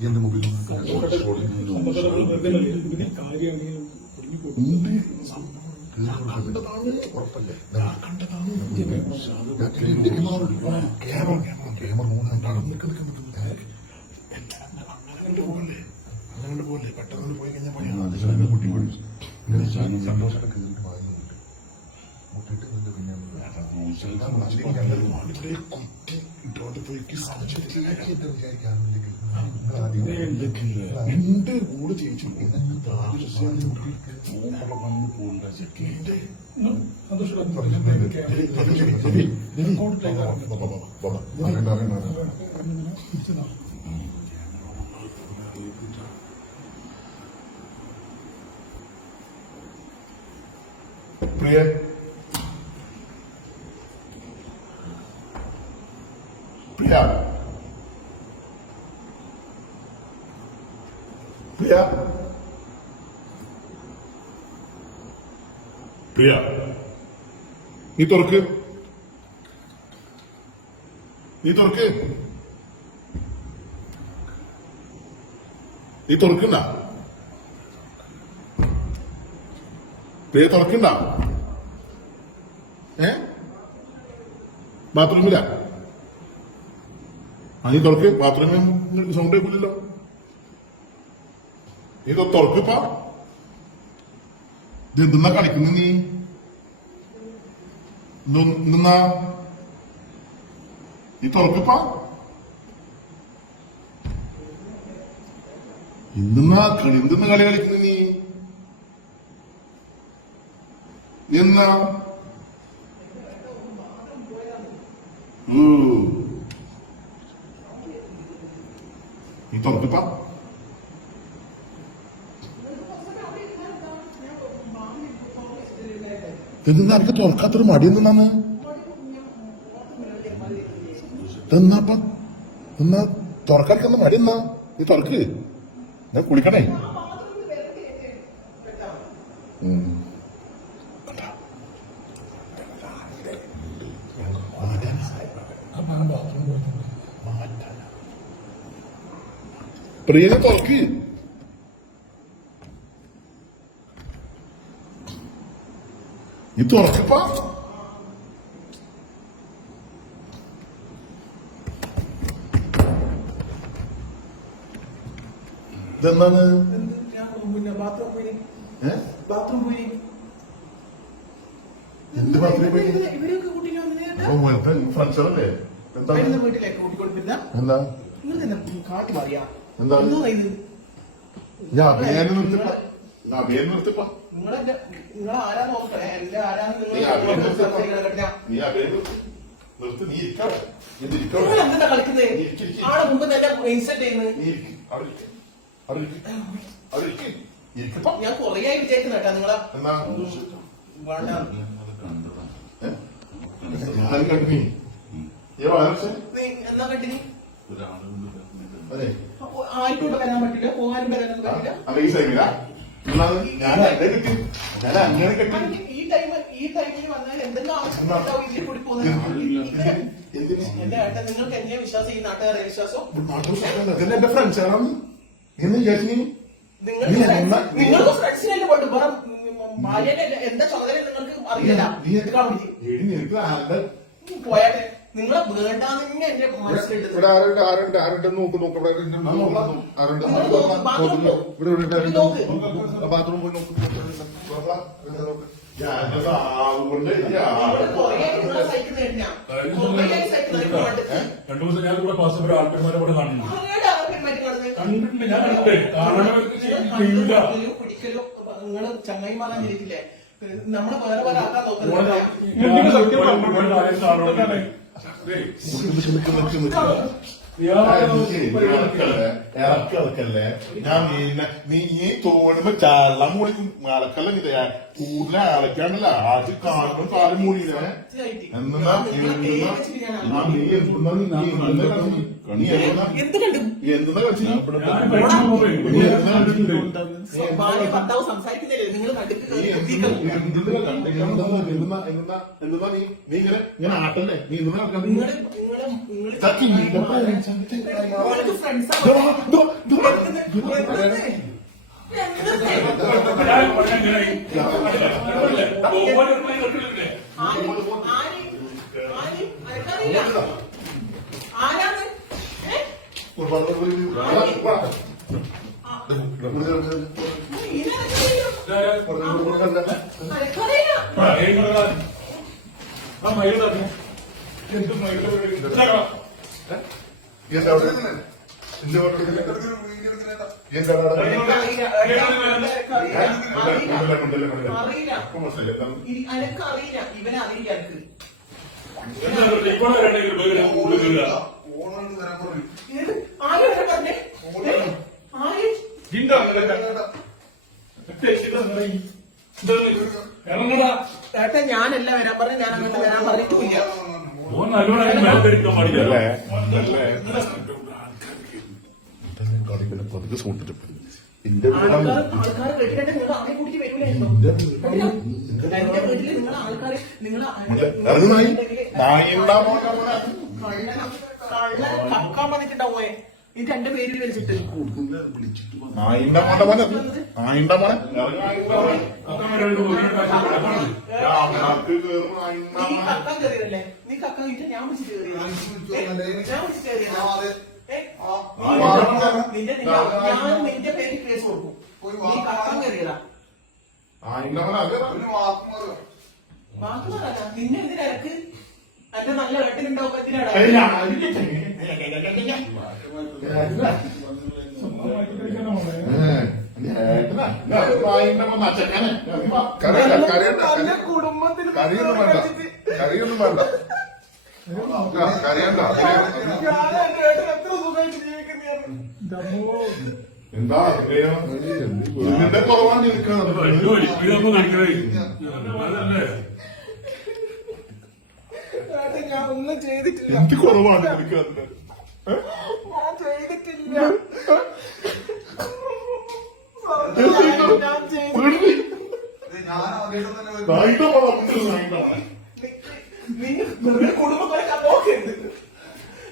എന്റെ മൊബൈൽ അങ്ങനെ പോലെ പെട്ടെന്ന് പോയി കഴിഞ്ഞാൽ സന്തോഷമൊക്കെ കയറിയിട്ട് വാങ്ങുന്നുണ്ട് മുട്ടിട്ട് പിന്നെ കുത്തി ഇട്ടോണ്ട് പോയി രണ്ട് ഗോള് ജയിച്ചു പ്രിയ പ്രിയ പ്രിയ പ്രിയ നീ തുറക്ക് നീ തുറക്കണ്ട പ്രിയ തുറക്കണ്ട ബാത്റൂമില നീ തുറക്ക് ബാത്റൂമിൽ സൗണ്ട് കേൾക്കില്ലല്ലോ നീ തുറക്കിപ്പ ഇത് എന്തെന്നാ കളിക്കുന്ന നീ എന്തെന്നാ നീ തുറക്കിപ്പ എന്തെന്നാ കളി കളിക്കുന്ന നീ എന്നാ നീ തുറക്കിപ്പ എന്തെന്നാ എനിക്ക് തുറക്കാത്തൊരു മടി എന്തെന്നാന്ന് എന്നാപ്പ എന്നാ തുറക്കാതിരിക്കുന്ന മടി എന്നാ നീ തുറക്ക് ഞാൻ കുളിക്കണേ പ്രിയനെ തുറക്ക് നീ തുറക്കപ്പ ഇതെന്താണ് ബാത്റൂം പോയി എന്ത് ബാത്റൂമിൽ പോയി ഫ്രണ്ട്സല്ലേ വീട്ടിലേക്ക് കൂട്ടിക്കൊടുപ്പില്ല എന്താ കാട്ടു പറയാ എന്താ ഞാൻ അഭിനയം നിർത്തിപ്പ നിങ്ങൾ ആരാ നോക്കണേ എന്റെ ആരാന്ന് നീ അഭിനയം നിർത്തി നീ എന്താ കളിക്കുന്നത് ആടെ മുമ്പ് തന്നെ ഇൻസൾട്ട് ചെയ്യുന്നത് ഞാൻ കൊറേ ആയി വിചാരിക്കുന്ന കേട്ടാ നിങ്ങളെ എന്നാ കണ്ടിനി ആയിക്കോട്ടെ വരാൻ പറ്റില്ല പോകാനും വരാനൊന്നും പറ്റില്ല ഈ ടൈമിൽ വന്നാൽ എന്തെങ്കിലും ആവശ്യം ഇതിൽ കൂടി പോകുന്നത് എന്റെ ഏട്ടാ നിങ്ങൾക്ക് എന്നെ വിശ്വാസം ഈ നാട്ടുകാരെ വിശ്വാസം എന്റെ ഫ്രണ്ട്സാണ് നിങ്ങൾക്ക് ഫ്രണ്ട്സിനെ കൊണ്ട് ഭാര്യനെ എന്താ ചുമതല നിങ്ങൾക്ക് അറിയില്ല പോയാട്ടെ നിങ്ങളെ വേണ്ടാന്നെ എന്റെ മനസ്സിലുണ്ട് ബാത്റൂം പോയി രണ്ടു ദിവസം ഞാൻ ഇവിടെ പാസ് ആൾക്കാരെ ഇവിടെ കാണുന്നു കണ്ടിട്ടുണ്ട് ഞാൻ കണ്ടേ കാണാനില്ല നിങ്ങള് ചങ്ങായിമാറാൻ ചെയ്തില്ലേ നമ്മള് വേറെ വേറെ ആക്കാൻ ഇറക്കല്ലേ ഞാൻ നീ തോന്നുമ്പോ ചള്ളം മൂളിക്കും അലക്കല്ല ഇത് കൂടുതൽ അലക്കാണ്ടല്ല ആദ്യം കാണുമ്പോ കാലം മൂടിയില്ലേ എന്നാ എന്തെന്നാ കളിച്ചില്ല ഭർത്താവ് സംസാരിക്കുന്നില്ലേ നിങ്ങൾ എന്തെന്നാ നീ ഇങ്ങനെ ആട്ടല്ലേ നീ എന്തെന്നാ ആരാണ് അനക്കറിയില്ല ഇവനറിയില്ല ഏട്ടാ ഞാനല്ല വരാൻ പറഞ്ഞ ഞാൻ അങ്ങോട്ട് വരാൻ പറഞ്ഞിട്ടില്ല പതുക്കെ സൂട്ടിട്ട് ആൾക്കാർ കേട്ടിട്ട് നിങ്ങൾ അവരെ കൂട്ടി വരൂലായിരുന്നു എന്റെ വീട്ടില് നിങ്ങൾ ആൾക്കാർ നിങ്ങൾ കക്കാൻ വന്നിട്ടുണ്ടാവേ ഇത് എന്റെ പേരിൽ വിളിച്ചിട്ട് നായിന്റെ മോന്റെ മോനെ നായിന്റെ മോനെ നീ കക്കാൻ കയറിയല്ലേ നീ കക്കാൻ കഴിഞ്ഞാൽ ഞാൻ വിളിച്ചിട്ട് ഞാൻ നിന്റെ പേരിൽ കേസ് കൊടുക്കും നീ കക്കാൻ കയറിയതാ നായിന്റെ മോനെ വാക്കുകളല്ല നിന്നെ എന്തിനക്ക് എന്റെ നല്ല ഏട്ടനുണ്ടാവും എന്തിനാടാ നല്ല കുടുംബത്തിൽ കറിയൊന്നും വേണ്ട കറിയൊന്നും വേണ്ട കറിയണ്ട ഞാൻ എന്റെ ഏട്ടൻ എത്ര സുഖമായിട്ട് ജീവിക്കുന്ന എന്താ ഇതിന്റെ കുറവാണ് നിൽക്കുന്നത് ഞാൻ ഒന്നും ചെയ്തിട്ടില്ല എന്ത് കുറവാണ് നിൽക്കുന്നത് ഞാൻ ചെയ്തിട്ടില്ല ഞാൻ നിങ്ങൾ കുടുംബങ്ങളൊക്കെ നോക്കരുത്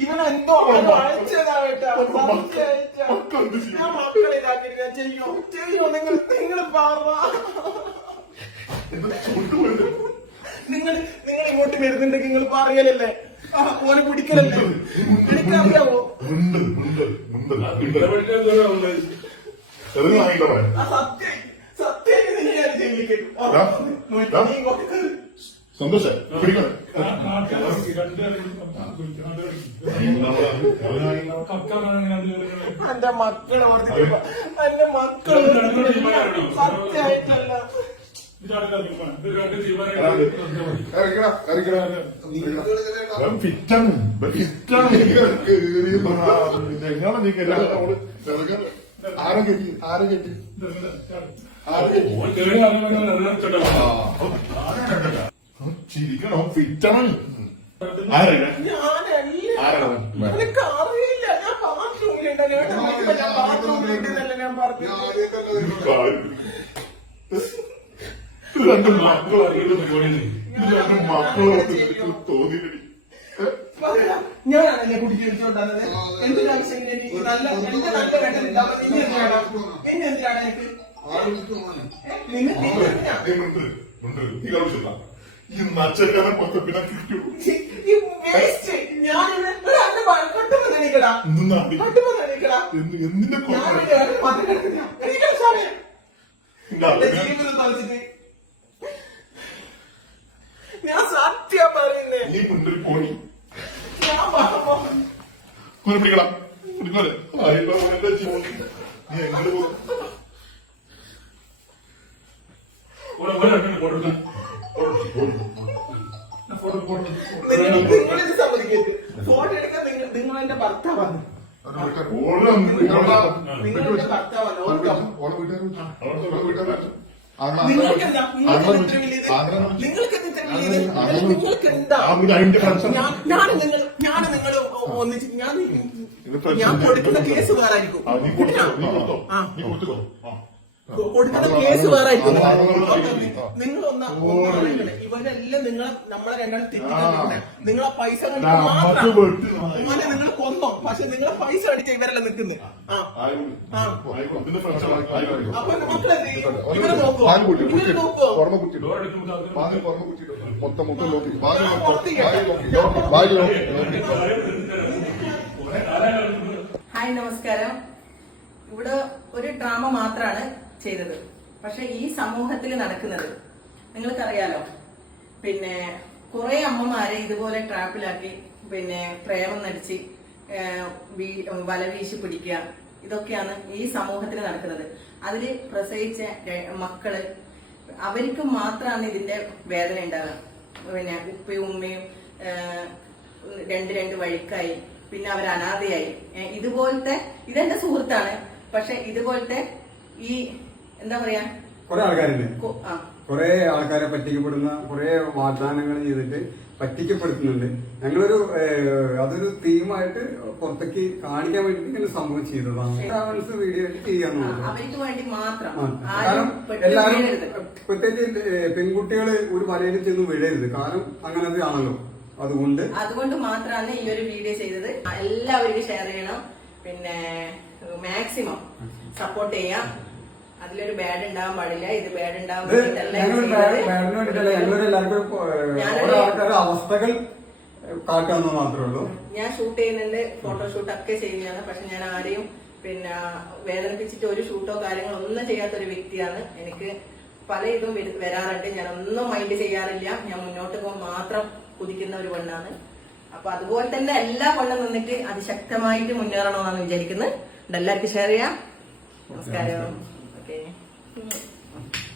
ഇവനെന്തോ അയച്ചതാ കേട്ടാ ഞാൻ മക്കളെ ഇതാക്കി ഞാൻ ചെയ്യോ നിങ്ങൾ നിങ്ങൾ ഇങ്ങോട്ട് വരുന്നുണ്ടെങ്കിൽ നിങ്ങൾ പറയലല്ലേ ഓനെ പിടിക്കലല്ലേ എനിക്കറിയാവോ സത്യം ഞാൻ ജയിലിലേക്ക് സന്തോഷം പിടിക്കണം എന്റെ മക്കളെ ഓർത്തിട്ട് എന്റെ മക്കള് സത്യമായിട്ടല്ല ഫിറ്റാണ് ആരെ കെട്ടി ആരെ കെട്ടി ചിരിക്കണോ ഫിറ്റാണ് എനിക്ക് അറിയില്ല ഞാൻ ബാത്റൂമിലുണ്ടല്ലോ ഞാൻ ബാത്റൂമിലുണ്ടെന്നല്ല ഞാൻ പറഞ്ഞു രണ്ട് മക്കളെ തോന്നിയിട്ടുണ്ട് ഞാനാണ് എന്നെ കുടിച്ച് കളിച്ചോണ്ടാകുന്നത് എന്തിനാ നല്ല എന്റെ നല്ല വേണ്ടത് എന്നെ എന്തിനാണ് എനിക്ക് ഈ നച്ചക്കാരൻ പിന്നെ കിട്ടുള്ളൂ എന്തിന്റെ ഞാൻ സത്യം പറയുന്നേ നീ മുണ്ടിൽ പോയി ഞാൻ പിടിക്കണം പിടിക്കോലെ നീ എങ്ങനെ പോകും നിങ്ങളിത് സമ്മതിക്കരുത് ഫോട്ടോ എടുക്കാൻ നിങ്ങൾ എന്റെ ഭർത്താവാണ്. ഓള് നിങ്ങൾ എന്റെ ഭർത്താവാണ്. ഓളെ വീട്ടുകാർ നിങ്ങൾക്ക് എന്താ നിങ്ങൾക്ക് നിങ്ങൾ ഒന്നിച്ച് ഞാൻ കൊടുക്കുന്ന കേസ് വേറെ ആയിരിക്കും. കൊടുക്കുന്ന കേസ് വേറെ ആയിരിക്കും. നിങ്ങളൊന്ന് ഇവരെല്ലാം നമ്മളെ രണ്ടാളും തെറ്റിക്കാൻ നിങ്ങളെ പൈസ മാത്രം നിങ്ങൾ കൊന്നോ, പക്ഷെ നിങ്ങളെ പൈസ അടിച്ച ഇവരെല്ലാം നിൽക്കുന്നത്. അപ്പൊ മക്കളെന്ത് ഇവരെ നോക്കുവോ? ഇവരെ നോക്കുവോ? ഹായ്, നമസ്കാരം. ഇവിടെ ഒരു ഡ്രാമ മാത്രമാണ് ചെയ്തത്. പക്ഷെ ഈ സമൂഹത്തിൽ നടക്കുന്നത് നിങ്ങൾക്കറിയാലോ. പിന്നെ കുറെ അമ്മമാരെ ഇതുപോലെ ട്രാപ്പിലാക്കി പിന്നെ പ്രേമം നടിച്ച് വല വീശി പിടിക്കുക, ഇതൊക്കെയാണ് ഈ സമൂഹത്തിൽ നടക്കുന്നത്. അതില് പ്രസവിച്ച മക്കള് അവർക്ക് മാത്രമാണ് ഇതിന്റെ വേദന ഉണ്ടാകുക. പിന്നെ ഉപ്പയും ഉമ്മയും രണ്ട് വഴിക്കായി, പിന്നെ അവർ അനാഥയായി. ഇതുപോലത്തെ ഇതെന്റെ സുഹൃത്താണ്. പക്ഷെ ഇതുപോലത്തെ ഈ എന്താ പറയാ കുറെ ആൾക്കാരുണ്ട്. കുറെ ആൾക്കാരെ പറ്റിക്കപ്പെടുന്ന, കുറെ വാഗ്ദാനങ്ങൾ ചെയ്തിട്ട് പറ്റിക്കപ്പെടുത്തുന്നുണ്ട്. ഞങ്ങളൊരു അതൊരു തീമായിട്ട് പുറത്തേക്ക് കാണിക്കാൻ വേണ്ടി ഇങ്ങനെ സംഭവം ചെയ്തതാണ്. ട്രാവൽസ് വീഡിയോ ആയിട്ട് ചെയ്യാന്നുള്ളത്. അവർക്ക് വേണ്ടി മാത്രം. കാരണം എല്ലാവരും പ്രത്യേകിച്ച് പെൺകുട്ടികള് ഒരു വലയിൽ ചെന്ന് വീഴരുത്. കാരണം അങ്ങനത്തെ ആണല്ലോ. അതുകൊണ്ട് മാത്രമാണ് ഈ ഒരു വീഡിയോ ചെയ്തത്. എല്ലാവർക്കും ഷെയർ ചെയ്യണം. പിന്നെ മാക്സിമം സപ്പോർട്ട് ചെയ്യാം. അതിലൊരു ബാഡ് ഉണ്ടാവാൻ പാടില്ല. ഇത് ബാഡ് ഉണ്ടാവാൻ അവസ്ഥകൾ കാട്ടാന്ന് മാത്രമേ ഉള്ളൂ. ഞാൻ ഷൂട്ട് ചെയ്യുന്നുണ്ട്, ഫോട്ടോഷൂട്ട് ഒക്കെ ചെയ്യുന്നതാണ്. പക്ഷെ ഞാൻ ആരെയും പിന്നെ വേദനിപ്പിച്ചിട്ട് ഒരു ഷൂട്ടോ കാര്യങ്ങളോ ഒന്നും ചെയ്യാത്ത ഒരു വ്യക്തിയാണ്. എനിക്ക് പല ഇതും വരാറുണ്ട്. ഞാൻ ഒന്നും മൈൻഡ് ചെയ്യാറില്ല. ഞാൻ മുന്നോട്ട് പോകാൻ മാത്രം കുതിക്കുന്ന ഒരു പെണ്ണാണ്. അപ്പൊ അതുപോലെ തന്നെ എല്ലാ പെണ്ണും നിന്നിട്ട് അതിശക്തമായിട്ട് മുന്നേറണമെന്നാണ് വിചാരിക്കുന്നത്. എല്ലാവർക്കും ഷെയർ ചെയ്യാം. നമസ്കാരം. ഓക്കെ.